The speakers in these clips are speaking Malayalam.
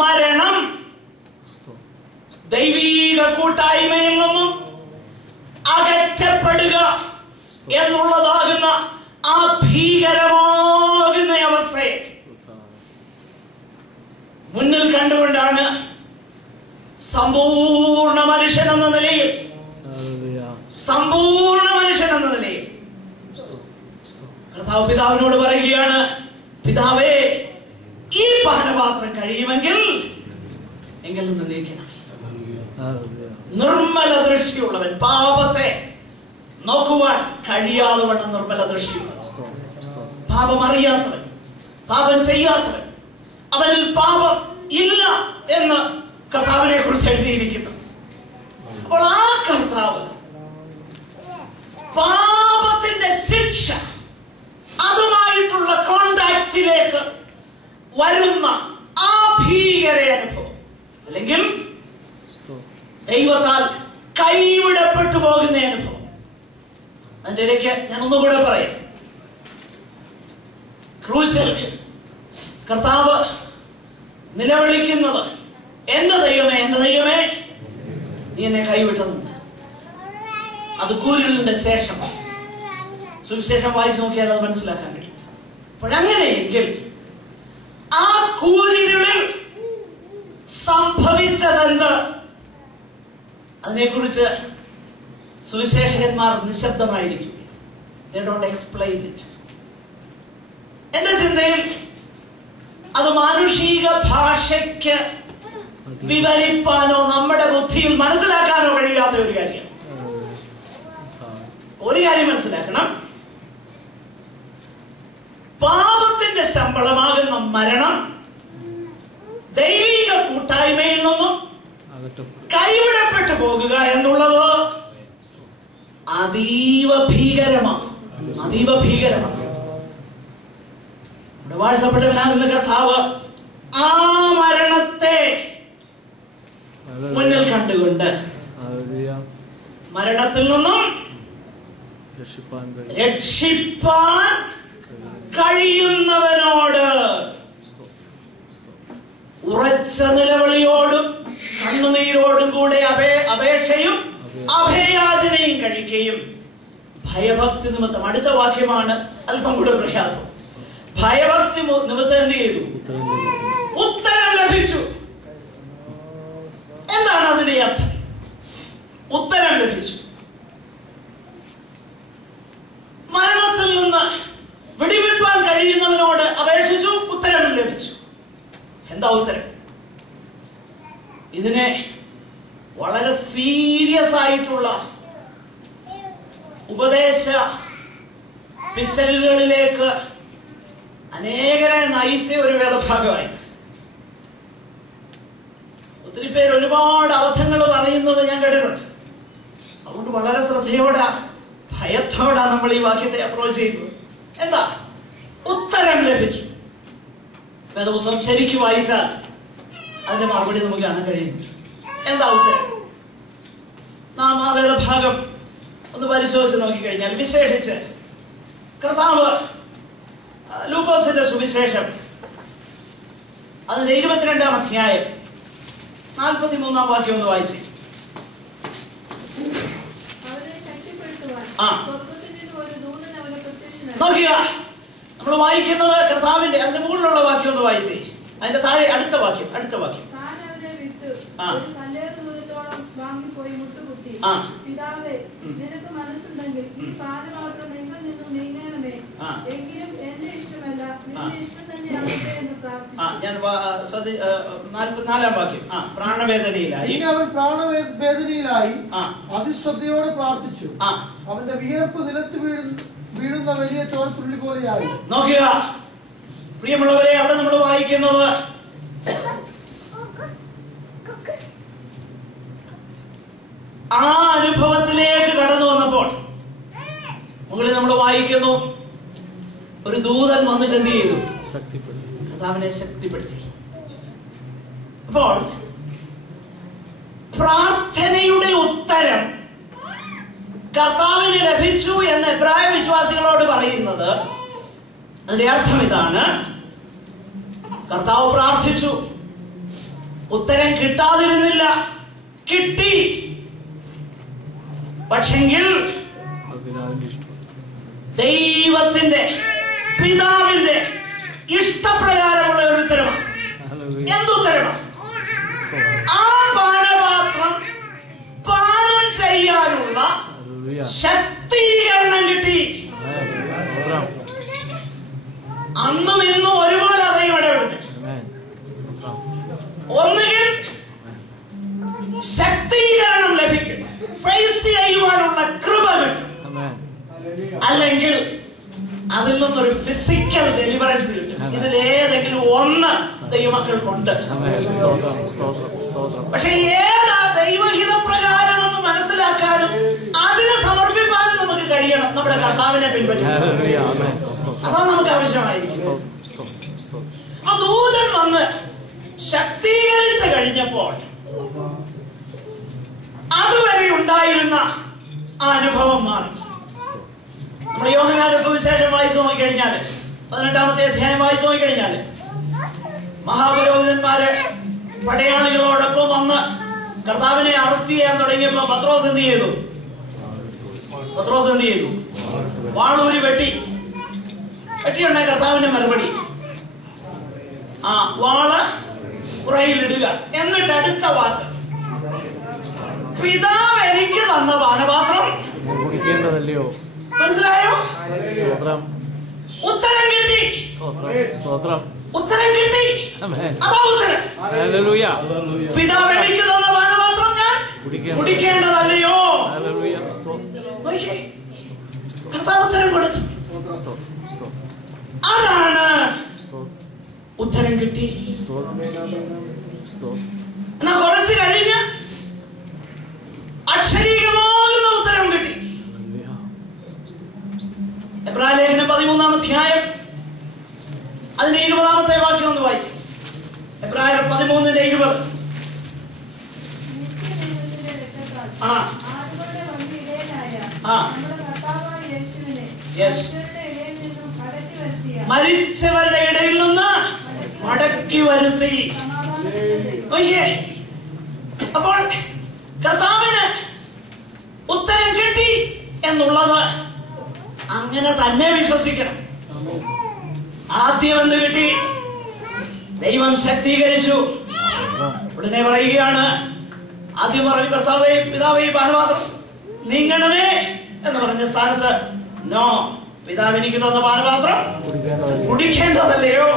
മരണം ദൈവീക കൂട്ടായ്മയിൽ നിന്നും അകറ്റപ്പെടുക എന്നുള്ളതാകുന്ന ആ ഭീകരമാകുന്ന അവസ്ഥയെ മുന്നിൽ കണ്ടുകൊണ്ടാണ് സമ്പൂർണ്ണ മനുഷ്യൻ എന്ന നിലയിൽ കർത്താവ് പിതാവിനോട് പറയുകയാണ്, പിതാവേ, ഈ പാനപാത്രം കഴിയുമെങ്കിൽ എങ്കിൽ നിന്ന് നീക്കണമേ. നിർമ്മല ദൃഷ്ടിയുള്ളവൻ, പാപത്തെ നോക്കുവാൻ കഴിയാതെ വണ്ണം നിർമ്മല ദൃഷ്ടിയുള്ളവൻ, പാപം അറിയാത്തവൻ, പാപം ചെയ്യാത്തവൻ, അവനിൽ പാപം ഇല്ല എന്ന് കർത്താവിനെ കുറിച്ച് എഴുതിയിരിക്കുന്നു. അപ്പോൾ ആ കർത്താവ് പാപത്തിന്റെ ശിക്ഷ അതുമായിട്ടുള്ള കോണ്ടാക്റ്റിലേക്ക് വരുന്ന ആ ഭീകര അനുഭവം, അല്ലെങ്കിൽ ദൈവത്താൽ കൈവിടപ്പെട്ടു പോകുന്ന അനുഭവം. അതിന്റെ ഇടയ്ക്ക് ഞാൻ ഒന്നുകൂടെ പറയാം. ക്രൂശിൽ കർത്താവ് നിലവിളിക്കുന്നത്, എന്റെ ദൈവമേ, എന്റെ ദൈവമേ, നീ എന്നെ കൈവിട്ടതെന്ന്. അത് കൂരിലിന്റെ ശേഷം സുവിശേഷം വായിച്ചു നോക്കിയാൽ അത് മനസ്സിലാക്കാൻ കഴിയും. അപ്പോഴങ്ങനെയെങ്കിൽ ആ കൂരിരുളിൽ സംഭവിച്ചതെന്ത്, അതിനെക്കുറിച്ച് സുവിശേഷകന്മാർ നിശബ്ദമായിരിക്കും. They don't explain it. എന്റെ ചിന്തയിൽ അത് മാനുഷിക ഭാഷയ്ക്ക് വിവരിപ്പാനോ നമ്മുടെ ബുദ്ധിയിൽ മനസ്സിലാക്കാനോ കഴിയാത്ത ഒരു കാര്യം. ഒരു കാര്യം മനസ്സിലാക്കണം, പാപത്തിന്റെ ശമ്പളമാകുന്ന മരണം ദൈവിക കൂട്ടായ്മയിൽ നിന്നും കൈവിടപ്പെട്ടു പോകുക എന്നുള്ളത് അതീവ ഭീകരമാണ്. വാഴ്ത്തപ്പെട്ടവനാകുന്ന കർത്താവ് ആ മരണത്തെ മുന്നിൽ കണ്ടുകൊണ്ട് മരണത്തിൽ നിന്നും രക്ഷിപ്പാൻ കഴിയുന്നവനോട് ഉറച്ച നിലവിളിയോടും കണ്ണുനീരോടും കൂടെ അപേക്ഷയും അഭയാചനയും കഴിക്കുകയും ഭയഭക്തി നിമിത്തം, അടുത്ത വാക്യമാണ് അല്പം കൂടെ പ്രയാസം, ഭയഭക്തി നിമിത്തം എന്ത് ചെയ്തു? ഉത്തരം ലഭിച്ചു. എന്താണ് അതിന്റെ അർത്ഥം? ഉത്തരം ലഭിച്ചു. മരണത്തിൽ നിന്ന് വെടിവെപ്പാൻ കഴിയുന്നവനോട് അപേക്ഷിച്ചു, ഉത്തരം ലഭിച്ചു. എന്താ ഉത്തരം? ഇതിനെ വളരെ സീരിയസ് ആയിട്ടുള്ള ഉപദേശ പിശകുകളിലേക്ക് അനേകരെ നയിച്ച ഒരു വേദഭാഗമായി. ഒത്തിരി പേര് ഒരുപാട് അബദ്ധങ്ങൾ പറയുന്നത് ഞാൻ കേട്ടിട്ടുണ്ട്. അതുകൊണ്ട് വളരെ ശ്രദ്ധയോടെ ഭയത്തോടാ നമ്മൾ ഈ വാക്യത്തെ അപ്രോച്ച് ചെയ്യുന്നത്. എന്താ? ഉത്തരം ലഭിച്ചു. വേദപുസ്തകം ശരിക്കും വായിച്ചാൽ അതിന്റെ മറുപടി നമുക്ക് കാണാൻ കഴിയുന്നു. എന്താ ഉത്തരം? നാം ആ വേദഭാഗം ഒന്ന് പരിശോധിച്ച് നോക്കിക്കഴിഞ്ഞാൽ, വിശേഷിച്ച് കർത്താവ് ലൂക്കോസിന്റെ സുവിശേഷം അതിന്റെ 22-ാം അധ്യായം 43-ാം വാക്യം ഒന്ന് വായിച്ചു. നോക്കുക, നമ്മൾ വായിക്കുന്നത് കർത്താവിന്റെ, അതിന്റെ മുകളിലുള്ള വാക്യം ഒന്ന് വായിച്ചേ. അതിന്റെ താഴെ അടുത്ത വാക്യം. പിതാവേ, നിനക്ക് മനസ്സുണ്ടെങ്കിൽ ഈ പാനപാത്രം എങ്കിൽ നിന്നും നീങ്ങണമേ, എങ്കിലും എന്റെ ഇഷ്ടമല്ല നിന്റെ ഇഷ്ടം തന്നെയാകട്ടെ എന്ന് പ്രാർത്ഥിച്ചു. 44-ാം വാക്യം. പ്രാണവേദനയിലായി അവൻ പ്രാണവേദനയിലായി അതിശ്രദ്ധയോടെ പ്രാർത്ഥിച്ചു. അവന്റെ വിയർപ്പ് നിലത്ത് വീഴുന്ന വലിയ ചോരത്തുള്ളി പോലെയായി. നോക്കുക പ്രിയമുള്ളവരെ, അവിടെ നമ്മൾ വായിക്കുന്നത് ആ അനുഭവത്തിലേക്ക് കടന്നു വന്നപ്പോൾ മുകളിൽ നമ്മൾ വായിക്കുന്നു, ഒരു ദൂതൻ വന്നിട്ട് എന്ത് ചെയ്തു? കർത്താവിനെ ശക്തിപ്പെടുത്തി. അപ്പോൾ പ്രാർത്ഥനയുടെ ഉത്തരം കർത്താവിന് ലഭിച്ചു എന്ന് എബ്രായ വിശ്വാസികളോട് പറയുന്നത്, അതിന്റെ അർത്ഥം ഇതാണ്: കർത്താവ് പ്രാർത്ഥിച്ചു, ഉത്തരം കിട്ടാതിരുന്നില്ല, കിട്ടി. പക്ഷെങ്കിൽ ദൈവത്തിന്റെ പിതാവിന്റെ ഇഷ്ടപ്രകാരമുള്ള ഒരു ഉത്തരമാണ്. എന്തുത്തരമാണ്? ആ പാനപാത്രം പാനം ചെയ്യാനുള്ള ശക്തീകരണം കിട്ടി. അന്നും ഇന്നും ഒരുപോലെ അതേ ഇടപെടുന്നു. ഒന്നുകിൽ ശക്തീകരണം ലഭിക്കും, ഫേസ് ചെയ്യുവാനുള്ള കൃപ കിട്ടും, അല്ലെങ്കിൽ അതിൽ നിന്നൊരു ഫിസിക്കൽ ഡെലിവറൻസ് കിട്ടും. ഇതിലേതെങ്കിലും ഒന്ന് ദൈവമക്കൾക്കുണ്ട്. പക്ഷെ ഏതാ ദൈവഹിത പ്രകാരം എന്ന് മനസ്സിലാക്കാനും അതിനെ സമർപ്പിക്കാനും നമുക്ക് കഴിയണം. നമ്മുടെ കർത്താവിനെ പിൻപറ്റുക, അതാ നമുക്ക് ആവശ്യമായിരിക്കും. ആ ദൂതൻ വന്ന് ശക്തീകരിച്ച് കഴിഞ്ഞപ്പോൾ അതുവരെ ഉണ്ടായിരുന്ന ആ അനുഭവം മാറി. നമ്മുടെ യോഹന്നാന്റെ സുവിശേഷം വായിച്ചു നോക്കിക്കഴിഞ്ഞാൽ, 18-ാമത്തെ അധ്യായം വായിച്ചു നോക്കിക്കഴിഞ്ഞാല്, മഹാപുരോഹിതന്മാര് പടയാളികളോടൊപ്പം വന്ന് കർത്താവിനെ അറസ്റ്റ് ചെയ്യാൻ തുടങ്ങിയപ്പോ പത്രോസ് എന്ത് ചെയ്തു? വാളൂരി വെട്ടിയുണ്ടായ കർത്താവിന്റെ മറുപടി, ആ വാള് പുറയിലിടുക. എന്നിട്ട് അടുത്ത വാക്ക്, പിതാവ് എനിക്ക് തന്ന പാനപാത്രം കുടിക്കേണ്ടതല്ലയോ? മനസ്സിലായോ? ഉത്തരം കിട്ടി. ഉത്തരം കിട്ടി. അതാ ഉത്തരം. പിതാവ് എനിക്ക് തന്ന പാനപാത്രം ഞാൻ കുടിക്കേണ്ടതല്ലയോ? കർത്താവ് ഉത്തരം കൊടുത്തു. അതാണ് ഉത്തരം കിട്ടി. എന്നാ കുറച്ച് കഴിഞ്ഞ് അക്ഷരീകമാകുന്ന ഉത്തരം കിട്ടി. എബ്രായലേഖനം 13-ാം അധ്യായം അതിന്റെ 20-ാമത്തെ വാക്യം ഒന്ന് വായിച്ചു. എബ്രായർ 13:20. മരിച്ചവരുടെ ഇടയിൽ നിന്ന് മടക്കി വരുത്തി. അപ്പോൾ കർത്താവിന് ഉത്തരം കിട്ടി എന്നുള്ളത് അങ്ങനെ തന്നെ വിശ്വസിക്കണം. ആദ്യം എന്ത് കിട്ടി? ദൈവം ശക്തീകരിച്ചു. ഉടനെ പറയുകയാണ്, ആദ്യം പറഞ്ഞു കർത്താവേ പിതാവേ പാനപാത്രം നീങ്ങണമേ എന്ന് പറഞ്ഞ സ്ഥാനത്ത്, നോ, പിതാവ് എനിക്ക് തന്ന പാനപാത്രം കുടിക്കേണ്ടതല്ലയോ?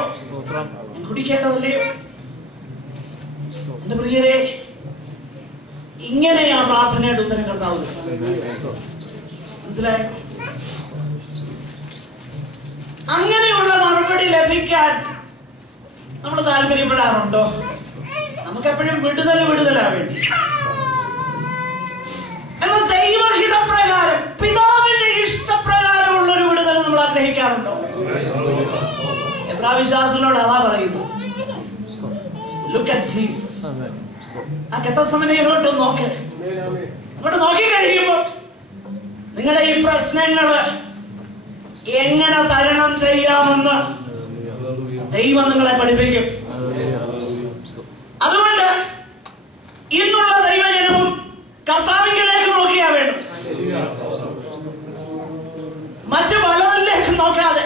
കുടിക്കേണ്ടതല്ലയോ? എന്റെ പ്രിയരെ, ഇങ്ങനെയാ പ്രാർത്ഥനയുടെ ഉത്തരം കർത്താവ്. മനസ്സിലായോ? അങ്ങനെയുള്ള മറുപടി ലഭിക്കാൻ നമ്മൾ താല്പര്യപ്പെടാറുണ്ടോ? നമുക്കെപ്പോഴും വിടുതലാ വേണ്ടി. എന്നാൽ ദൈവഹിതപ്രകാരം, പിതാവിന്റെ ഇഷ്ടപ്രകാരമുള്ള ഒരു വിടുതൽ നമ്മൾ ആഗ്രഹിക്കാറുണ്ടോ? വിശ്വാസികളോട് അതാ പറയുന്നു. Look at Jesus. ആ ഗെത്സമനയിലോട്ട് നോക്ക്. അങ്ങോട്ട് നോക്കി കഴിയുമ്പോ നിങ്ങളുടെ ഈ പ്രശ്നങ്ങള് എങ്ങനെ തരണം ചെയ്യാമെന്ന് ദൈവം നിങ്ങളെ പഠിപ്പിക്കും. അതുകൊണ്ട് ഇന്നുള്ള ദൈവജനവും കർത്താവിലേക്ക് നോക്കിയാ വേണം, മറ്റു പലതിലേക്ക് നോക്കാതെ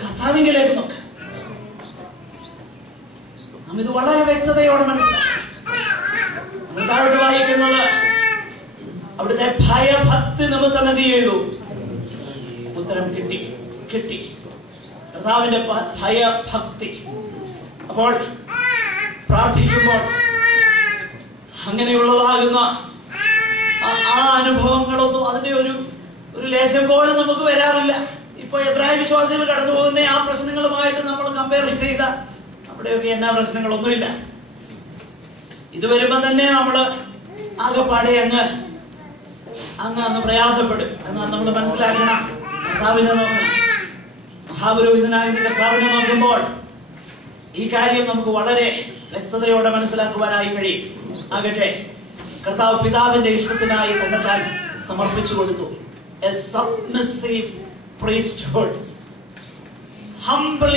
കർത്താവിലേക്ക് നോക്ക. നാം ഇത് വളരെ വ്യക്തതയോടെ മനസ്സിലാക്കി താഴോട്ട് വായിക്കുന്നത്, അവിടുത്തെ ഭയഭക്തി നിമിത്തം എന്ത് ചെയ്തു? ഉത്തരം കിട്ടി. കർത്താവിന്റെ ഭയഭക്തി. അപ്പോൾ പ്രാർത്ഥിക്കുമ്പോൾ അങ്ങനെയുള്ളതാകുന്ന ആ അനുഭവങ്ങളൊന്നും അതിന്റെ ഒരു ലേശം പോലും നമുക്ക് വരാറില്ല. ഇപ്പൊ എബ്രായ വിശ്വാസികൾ കടന്നു പോകുന്ന ആ പ്രശ്നങ്ങളുമായിട്ട് നമ്മൾ കമ്പയർ ചെയ്ത അവിടെയൊക്കെ എന്നാ പ്രശ്നങ്ങളൊന്നുമില്ല. ഇത് വരുമ്പോ തന്നെ നമ്മള് ആകെപ്പാടെ അങ്ങ് പ്രയാസപ്പെടും. എന്നാൽ നമ്മൾ മനസ്സിലാക്കണം, കർത്താവിനെ നോക്കണം. മഹാപുരോഹിതനായ കർത്താവിനെ നോക്കുമ്പോൾ ഈ കാര്യം നമുക്ക് വളരെ വ്യക്തതയോടെ മനസ്സിലാക്കുവാനായി കഴിയും. ആകട്ടെ, കർത്താവ് പിതാവിന്റെ ഇഷ്ടത്തിനായി തന്നെത്താൻ സമർപ്പിച്ചു കൊടുത്തു. A submissive priesthood, humbly